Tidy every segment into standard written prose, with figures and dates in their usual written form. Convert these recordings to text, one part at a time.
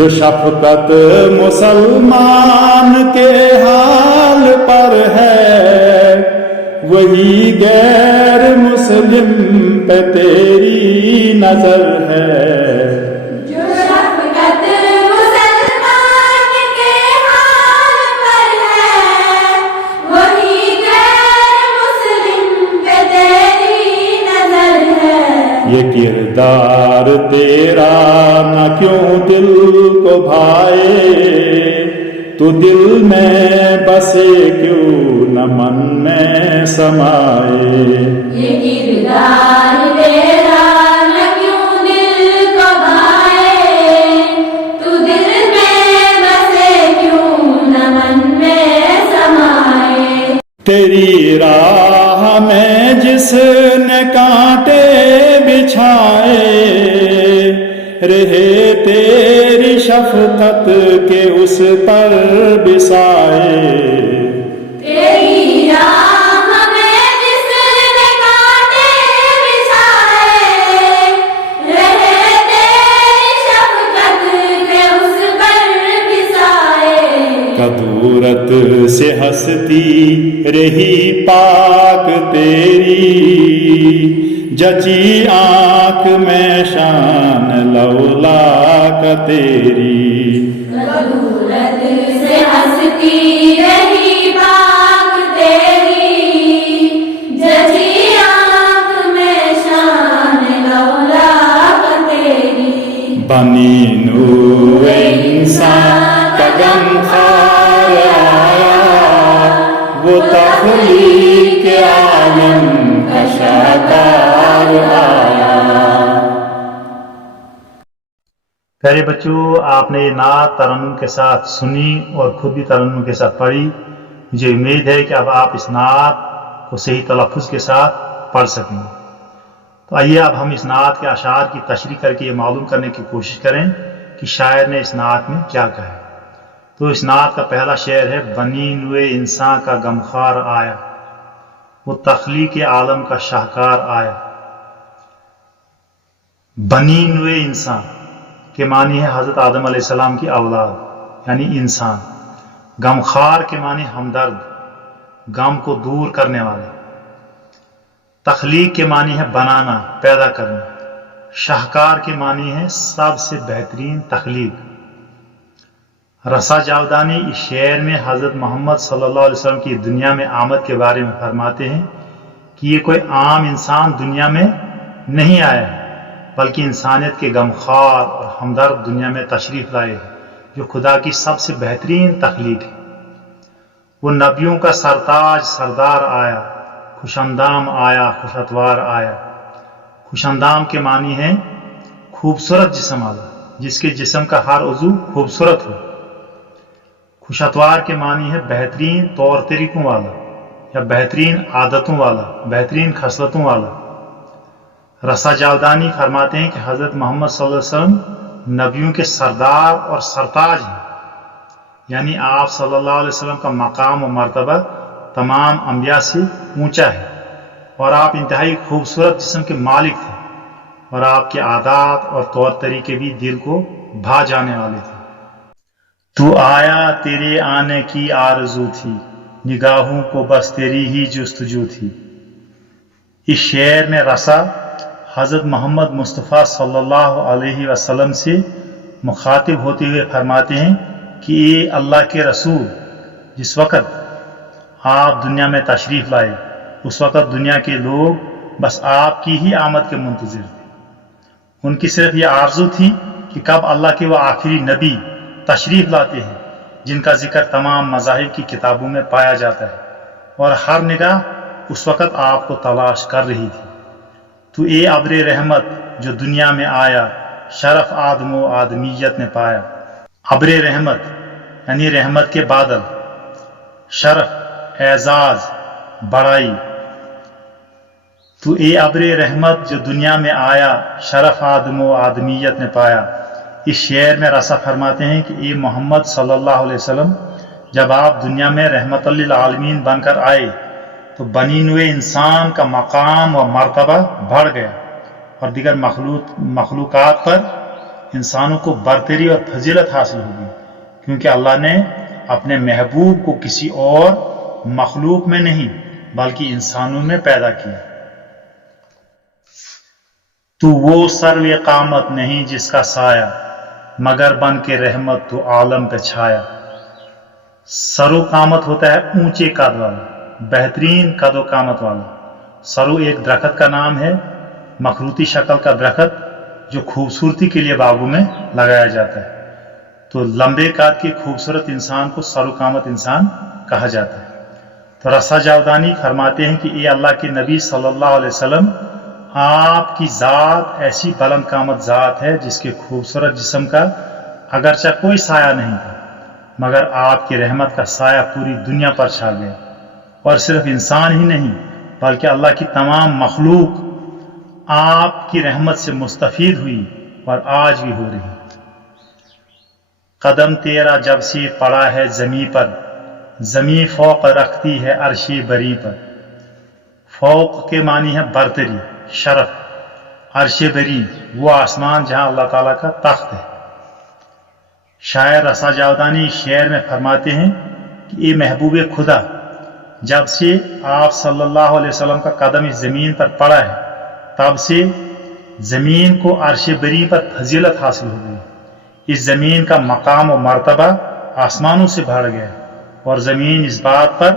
جو شفقت مسلمان کے حال پر ہے وہی غیر مسلم پہ تیری نظر ہے جو شفقت مسلمان کے حال پر ہے وہی غیر مسلم پہ تیری نظر ہے یہ کردار تیرا نہ کیوں دل کو بھائے تو دل میں بسے کیوں نہ من میں سمائے یہ کردار تیرا نہ کیوں دل کو بھائے تو دل میں بسے کیوں نہ من میں سمائے تیری راہ میں جس نے کانٹے بچھائے رہے تیری شفقت کے اس پر بسائے تیری راہ میں جس نے کانٹے بچھائے رہے تیری شفقت کے اس پر بسائے کدورت سے ہستی رہی پاک تیری جچی آنکھ میں شان لولا کا تیری کدورت سے ہستی رہی پاک تیری جچی آنکھ میں شان لولا کا تیری بنی نوع انسان کا غمخوار آیا وہ تخلیق عالم کا شاکار آیا پیارے بچوں آپ نے یہ نعت ترنم کے ساتھ سنی اور خود بھی ترنم کے ساتھ پڑھی مجھے امید ہے کہ اب آپ اس نعت کو صحیح تلفظ کے ساتھ پڑھ سکیں گے تو آئیے اب ہم اس نعت کے اشعار کی تشریح کر کے یہ معلوم کرنے کی کوشش کریں کہ شاعر نے اس نعت میں کیا کہا ہے تو اس نعت کا پہلا شعر ہے بنی نوع انسان کا غمخوار آیا وہ تخلیق عالم کا شاہکار آیا بنی نوع انسان کے معنی ہے حضرت آدم علیہ السلام کی اولاد یعنی انسان غمخوار کے معنی ہمدرد غم کو دور کرنے والے تخلیق کے معنی ہے بنانا پیدا کرنا شاہکار کے معنی ہے سب سے بہترین تخلیق رسا جاودانی اس شعر میں حضرت محمد صلی اللہ علیہ وسلم کی دنیا میں آمد کے بارے میں فرماتے ہیں کہ یہ کوئی عام انسان دنیا میں نہیں آیا ہے بلکہ انسانیت کے غمخوار اور ہمدرد دنیا میں تشریف لائے ہیں جو خدا کی سب سے بہترین تخلیق ہے وہ نبیوں کا سرتاج سردار آیا خوش اندام آیا خوش اتوار آیا خوش اندام کے معنی ہے خوبصورت جسم والا جس کے جسم کا ہر عضو خوبصورت ہو خوش اتوار کے معنی ہے بہترین طور طریقوں والا یا بہترین عادتوں والا بہترین خصلتوں والا رسا جاودانی فرماتے ہیں کہ حضرت محمد صلی اللہ علیہ وسلم نبیوں کے سردار اور سرتاج ہیں یعنی آپ صلی اللہ علیہ وسلم کا مقام و مرتبہ تمام انبیاء سے اونچا ہے اور آپ انتہائی خوبصورت جسم کے مالک تھے اور آپ کے عادات اور طور طریقے بھی دل کو بھا جانے والے تھے تو آیا تیرے آنے کی آرزو تھی نگاہوں کو بس تیری ہی جستجو تھی اس شعر میں رسا حضرت محمد مصطفیٰ صلی اللہ علیہ وسلم سے مخاطب ہوتے ہوئے فرماتے ہیں کہ اے اللہ کے رسول جس وقت آپ دنیا میں تشریف لائے اس وقت دنیا کے لوگ بس آپ کی ہی آمد کے منتظر تھے ان کی صرف یہ آرزو تھی کہ کب اللہ کے وہ آخری نبی تشریف لاتے ہیں جن کا ذکر تمام مذاہب کی کتابوں میں پایا جاتا ہے اور ہر نگاہ اس وقت آپ کو تلاش کر رہی تھی تو اے ابر رحمت جو دنیا میں آیا شرف آدم و آدمیت نے پایا ابر رحمت یعنی رحمت کے بادل شرف اعزاز بڑائی تو اے ابر رحمت جو دنیا میں آیا شرف آدم و آدمیت نے پایا اس شعر میں رسا فرماتے ہیں کہ اے محمد صلی اللہ علیہ وسلم جب آپ دنیا میں رحمت للعالمین بن کر آئے تو بنی نوع انسان کا مقام و مرتبہ بڑھ گیا اور دیگر مخلوقات پر انسانوں کو برتری اور فضیلت حاصل ہوگی، کیونکہ اللہ نے اپنے محبوب کو کسی اور مخلوق میں نہیں بلکہ انسانوں میں پیدا کیا۔ تو وہ سرو قامت نہیں جس کا سایہ، مگر بن کے رحمت تو عالم پہ چھایا۔ سرو قامت ہوتا ہے اونچے قد والا، بہترین قد و قامت والا۔ سرو ایک درخت کا نام ہے، مخروطی شکل کا درخت جو خوبصورتی کے لیے باغوں میں لگایا جاتا ہے۔ تو لمبے قد کے خوبصورت انسان کو سرو قامت انسان کہا جاتا ہے۔ تو رسا جاودانی فرماتے ہیں کہ اے اللہ کے نبی صلی اللہ علیہ وسلم، آپ کی ذات ایسی بلند قامت ذات ہے جس کے خوبصورت جسم کا اگرچہ کوئی سایہ نہیں تھا، مگر آپ کی رحمت کا سایہ پوری دنیا پر چھا گیا، اور صرف انسان ہی نہیں بلکہ اللہ کی تمام مخلوق آپ کی رحمت سے مستفید ہوئی اور آج بھی ہو رہی۔ قدم تیرا جب سے پڑا ہے زمین پر، زمین فوق رکھتی ہے عرش بری پر۔ فوق کے معنی ہے برتری، شرف۔ عرش بری وہ آسمان جہاں اللہ تعالیٰ کا تخت ہے۔ شاعر رسا جاودانی شعر میں فرماتے ہیں کہ اے محبوب خدا، جب سے آپ صلی اللہ علیہ وسلم کا قدم اس زمین پر پڑا ہے تب سے زمین کو عرش بری پر فضیلت حاصل ہو گئی۔ اس زمین کا مقام و مرتبہ آسمانوں سے بڑھ گیا، اور زمین اس بات پر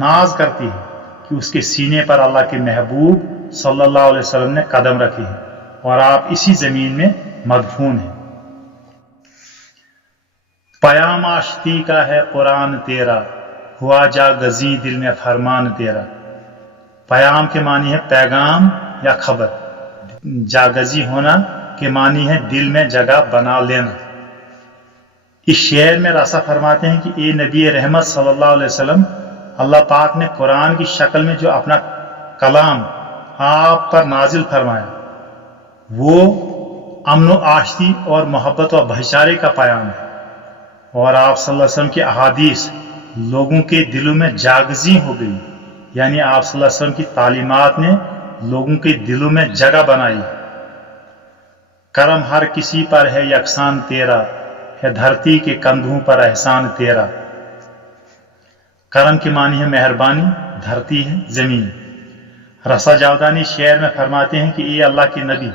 ناز کرتی ہے کہ اس کے سینے پر اللہ کے محبوب صلی اللہ علیہ وسلم نے قدم رکھی ہے، اور آپ اسی زمین میں مدفون ہیں۔ پیام آشتی کا ہے قرآن تیرا، ہوا جاگزی دل میں فرمان تیرا۔ پیام کے معنی ہے پیغام یا خبر، جاگزی ہونا کے معنی ہے دل میں جگہ بنا لینا۔ اس شعر میں رسا فرماتے ہیں کہ اے نبی رحمت صلی اللہ علیہ وسلم، اللہ پاک نے قرآن کی شکل میں جو اپنا کلام آپ پر نازل فرمایا وہ امن و آشتی اور محبت و بھائی چارے کا پیام ہے، اور آپ صلی اللہ علیہ وسلم کی احادیث لوگوں کے دلوں میں جاگزی ہو گئی، یعنی آپ صلی اللہ علیہ وسلم کی تعلیمات نے لوگوں کے دلوں میں جگہ بنائی۔ کرم ہر کسی پر ہے یکساں تیرا، ہے دھرتی کے کندھوں پر احسان تیرا۔ کرم کے معنی ہے مہربانی، دھرتی ہے زمین۔ رسا جاودانی شعر میں فرماتے ہیں کہ اے اللہ کے نبی،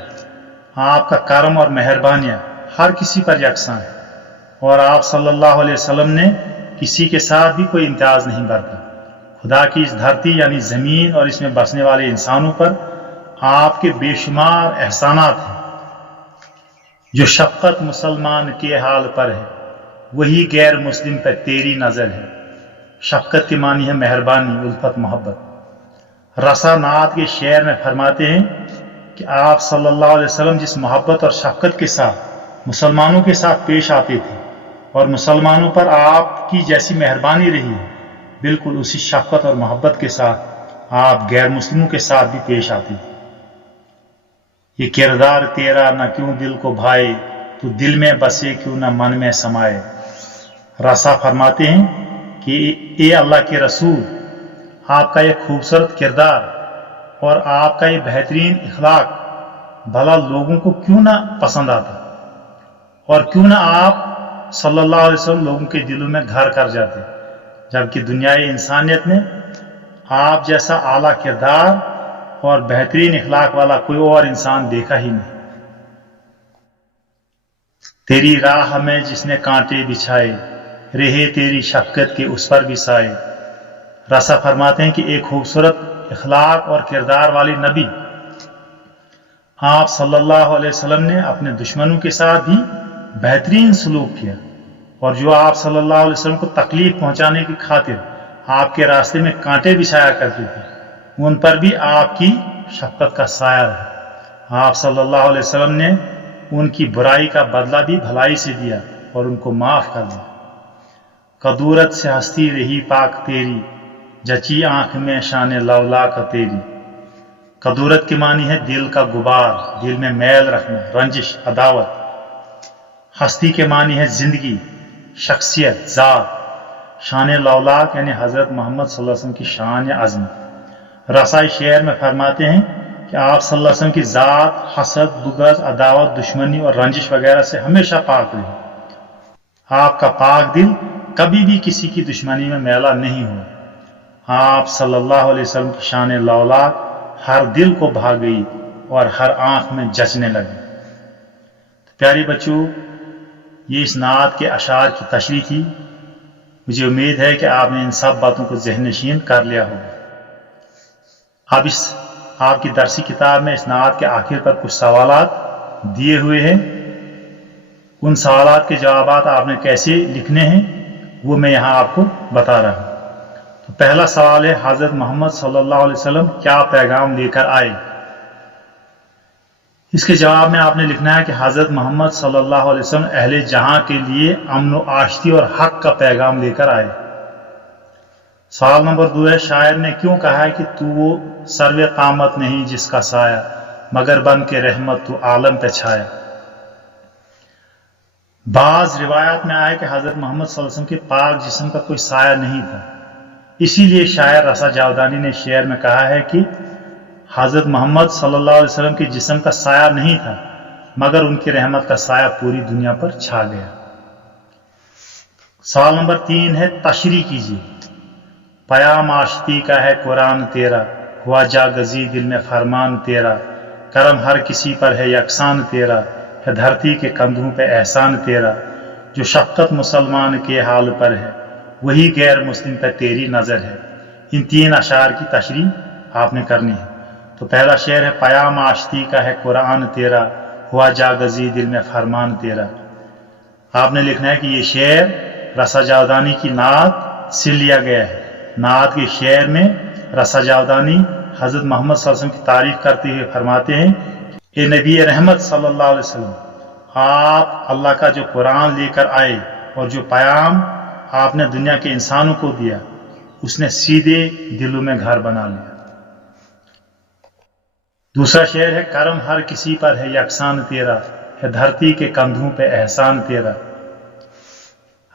آپ کا کرم اور مہربانیاں ہر کسی پر یکساں ہے، اور آپ صلی اللہ علیہ وسلم نے کسی کے ساتھ بھی کوئی امتیاز نہیں برتا۔ خدا کی اس دھرتی یعنی زمین اور اس میں بسنے والے انسانوں پر آپ کے بے شمار احسانات ہیں۔ جو شفقت مسلمان کے حال پر ہے وہی غیر مسلم پر تیری نظر ہے۔ شفقت کے معنی ہے مہربانی، الفت، محبت۔ رسا نعت کے شعر میں فرماتے ہیں کہ آپ صلی اللہ علیہ وسلم جس محبت اور شفقت کے ساتھ مسلمانوں کے ساتھ پیش آتے تھے اور مسلمانوں پر آپ کی جیسی مہربانی رہی ہے، بالکل اسی شفقت اور محبت کے ساتھ آپ غیر مسلموں کے ساتھ بھی پیش آتے تھے۔ یہ کردار تیرا نہ کیوں دل کو بھائے، تو دل میں بسے کیوں نہ من میں سمائے۔ رسا فرماتے ہیں کہ اے اللہ کے رسول، آپ کا یہ خوبصورت کردار اور آپ کا یہ بہترین اخلاق بھلا لوگوں کو کیوں نہ پسند آتا، اور کیوں نہ آپ صلی اللہ علیہ وسلم لوگوں کے دلوں میں گھر کر جاتے، جبکہ دنیائے انسانیت میں آپ جیسا اعلیٰ کردار اور بہترین اخلاق والا کوئی اور انسان دیکھا ہی نہیں۔ تیری راہ میں جس نے کانٹے بچھائے، رہے تیری شفقت کے اس پر بھی سائے۔ رسا فرماتے ہیں کہ ایک خوبصورت اخلاق اور کردار والے نبی آپ صلی اللہ علیہ وسلم نے اپنے دشمنوں کے ساتھ بھی بہترین سلوک کیا، اور جو آپ صلی اللہ علیہ وسلم کو تکلیف پہنچانے کی خاطر آپ کے راستے میں کانٹے بچھایا کرتے تھے، ان پر بھی آپ کی شفقت کا سایہ رہا۔ آپ صلی اللہ علیہ وسلم نے ان کی برائی کا بدلہ بھی بھلائی سے دیا اور ان کو معاف کر دیا۔ قدورت سے ہستی رہی پاک تیری، جچی آنکھ میں شان لولا کا تیری۔ قدورت کے معنی ہے دل کا غبار، دل میں میل رکھنا، رنجش، عداوت۔ ہستی کے معنی ہے زندگی، شخصیت، ذات۔ شان لولاک یعنی حضرت محمد صلی اللہ علیہ وسلم کی شان یا عظمت۔ رسائی شعر میں فرماتے ہیں کہ آپ صلی اللہ علیہ وسلم کی ذات حسد، بغض، عداوت، دشمنی اور رنجش وغیرہ سے ہمیشہ پاک رہے. آپ کا پاک دل کبھی بھی کسی کی دشمنی میں میلا نہیں ہوا. آپ صلی اللہ علیہ وسلم کی شان لولاک ہر دل کو بھا گئی اور ہر آنکھ میں جچنے لگی. پیارے بچوں، یہ اس نعت کے اشعار کی تشریح تھی. مجھے امید ہے کہ آپ نے ان سب باتوں کو ذہن نشین کر لیا ہوگا. اب آپ کی درسی کتاب میں اس نعت کے آخر پر کچھ سوالات دیے ہوئے ہیں. ان سوالات کے جوابات آپ نے کیسے لکھنے ہیں وہ میں یہاں آپ کو بتا رہا ہوں. تو پہلا سوال ہے، حضرت محمد صلی اللہ علیہ وسلم کیا پیغام لے کر آئے؟ اس کے جواب میں آپ نے لکھنا ہے کہ حضرت محمد صلی اللہ علیہ وسلم اہل جہاں کے لیے امن و آشتی اور حق کا پیغام لے کر آئے. سوال نمبر 2 ہے، شاعر نے کیوں کہا ہے کہ تو وہ سرو قامت نہیں جس کا سایہ، مگر بن کے رحمت تو عالم پہ چھایا. بعض روایات میں آیا کہ حضرت محمد صلی اللہ علیہ وسلم کے پاک جسم کا کوئی سایہ نہیں تھا. اسی لیے شاعر رسا جاودانی نے شعر میں کہا ہے کہ حضرت محمد صلی اللہ علیہ وسلم کے جسم کا سایہ نہیں تھا مگر ان کی رحمت کا سایہ پوری دنیا پر چھا گیا. سوال نمبر 3 ہے، تشریح کیجیے. پیام آشتی کا ہے قرآن تیرا، ہوا جاگزی دل میں فرمان تیرا، کرم ہر کسی پر ہے یکساں تیرا، ہے دھرتی کے کندھوں پہ احسان تیرا، جو شفقت مسلمان کے حال پر ہے وہی غیر مسلم پہ تیری نظر ہے. ان 3 اشعار کی تشریح آپ نے کرنی ہے. تو پہلا شعر ہے، پیام آشتی کا ہے قرآن تیرا، ہوا جاگزی دل میں فرمان تیرا. آپ نے لکھنا ہے کہ یہ شعر رسا جاودانی کی نعت سے لیا گیا ہے. نعت کے شعر میں رسا جاودانی حضرت محمد صلی اللہ علیہ وسلم کی تعریف کرتے ہوئے فرماتے ہیں، اے نبی رحمت صلی اللہ علیہ وسلم، آپ اللہ کا جو قرآن لے کر آئے اور جو پیام آپ نے دنیا کے انسانوں کو دیا اس نے سیدھے دلوں میں گھر بنا لیا. دوسرا شعر ہے، کرم ہر کسی پر ہے یکساں تیرا، ہے دھرتی کے کندھوں پہ احسان تیرا.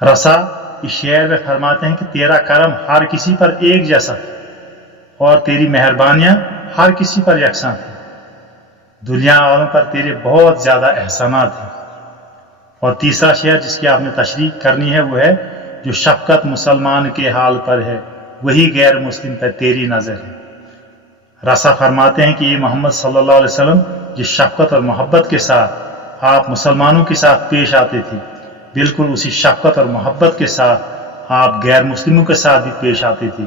رسا اس شعر میں فرماتے ہیں کہ تیرا کرم ہر کسی پر ایک جیسا تھا اور تیری مہربانیاں ہر کسی پر یکساں تھیں. دنیا والوں پر تیرے بہت زیادہ احسانات ہیں. اور تیسرا شعر جس کی آپ نے تشریح کرنی ہے وہ ہے، جو شفقت مسلمان کے حال پر ہے وہی غیر مسلم پہ تیری نظر ہے. رسا فرماتے ہیں کہ یہ محمد صلی اللہ علیہ وسلم جس شفقت اور محبت کے ساتھ آپ مسلمانوں کے ساتھ پیش آتے تھے، بالکل اسی شفقت اور محبت کے ساتھ آپ غیر مسلموں کے ساتھ بھی پیش آتے تھے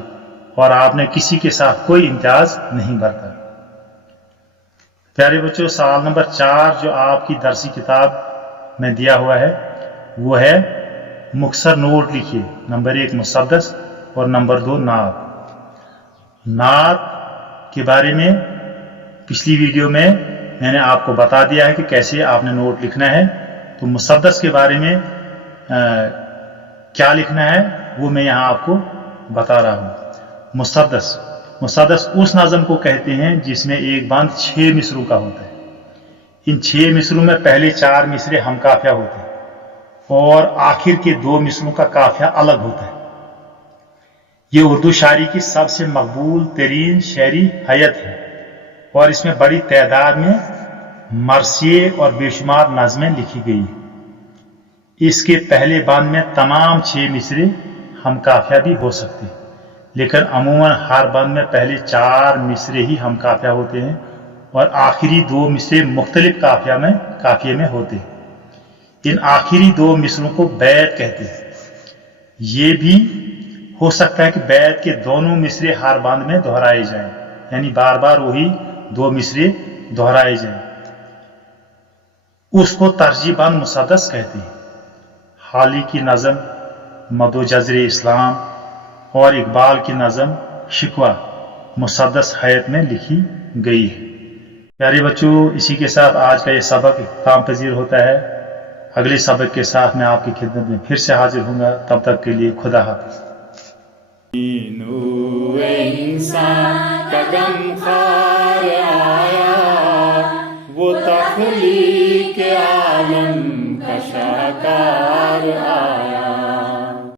اور آپ نے کسی کے ساتھ کوئی امتیاز نہیں برتا. پیارے بچوں، سوال نمبر 4 جو آپ کی درسی کتاب میں دیا ہوا ہے وہ ہے، مختصر نوٹ لکھیے. نمبر 1 مسدس اور نمبر 2 نعت. نعت کے بارے میں پچھلی ویڈیو میں نے آپ کو بتا دیا ہے کہ کیسے آپ نے نوٹ لکھنا ہے. تو مسدس کے بارے میں کیا لکھنا ہے وہ میں یہاں آپ کو بتا رہا ہوں. مسدس اس نظم کو کہتے ہیں جس میں ایک بند 6 مصروں کا ہوتا ہے. ان 6 مصروں میں پہلے 4 مصرے ہم قافیہ ہوتے ہیں اور آخر کے 2 مصروں کا قافیہ الگ ہوتا ہے. یہ اردو شاعری کی سب سے مقبول ترین شعری حیت ہے اور اس میں بڑی تعداد میں مرثیے اور بے شمار نظمیں لکھی گئی ہیں. اس کے پہلے بند میں تمام 6 مصرے ہم قافیہ بھی ہو سکتے ہیں، لیکن عموماً ہر بند میں پہلے 4 مصرے ہی ہم قافیہ ہوتے ہیں اور آخری 2 مصرے مختلف قافیے میں ہوتے ہیں. ان آخری 2 مصروں کو بیت کہتے ہیں. یہ بھی ہو سکتا ہے کہ بیت کے دونوں مصرے ہر بند میں دہرائے جائیں، یعنی بار بار وہی 2 مصرے دہرائے جائیں. اس کو ترجیح بند مسدس کہتے ہیں. حالی کی نظم مد و جزر اسلام اور اقبال کی نظم شکوہ مسدس حیت میں لکھی گئی ہے. پیارے بچوں، اسی کے ساتھ آج کا یہ سبق اختتام پذیر ہوتا ہے. اگلے سبق کے ساتھ میں آپ کی خدمت میں پھر سے حاضر ہوں گا. تب تک کے لیے خدا حافظ. انسان کا غمخوار آیا، وہ تخلیق عالم کا شاہکار آیا.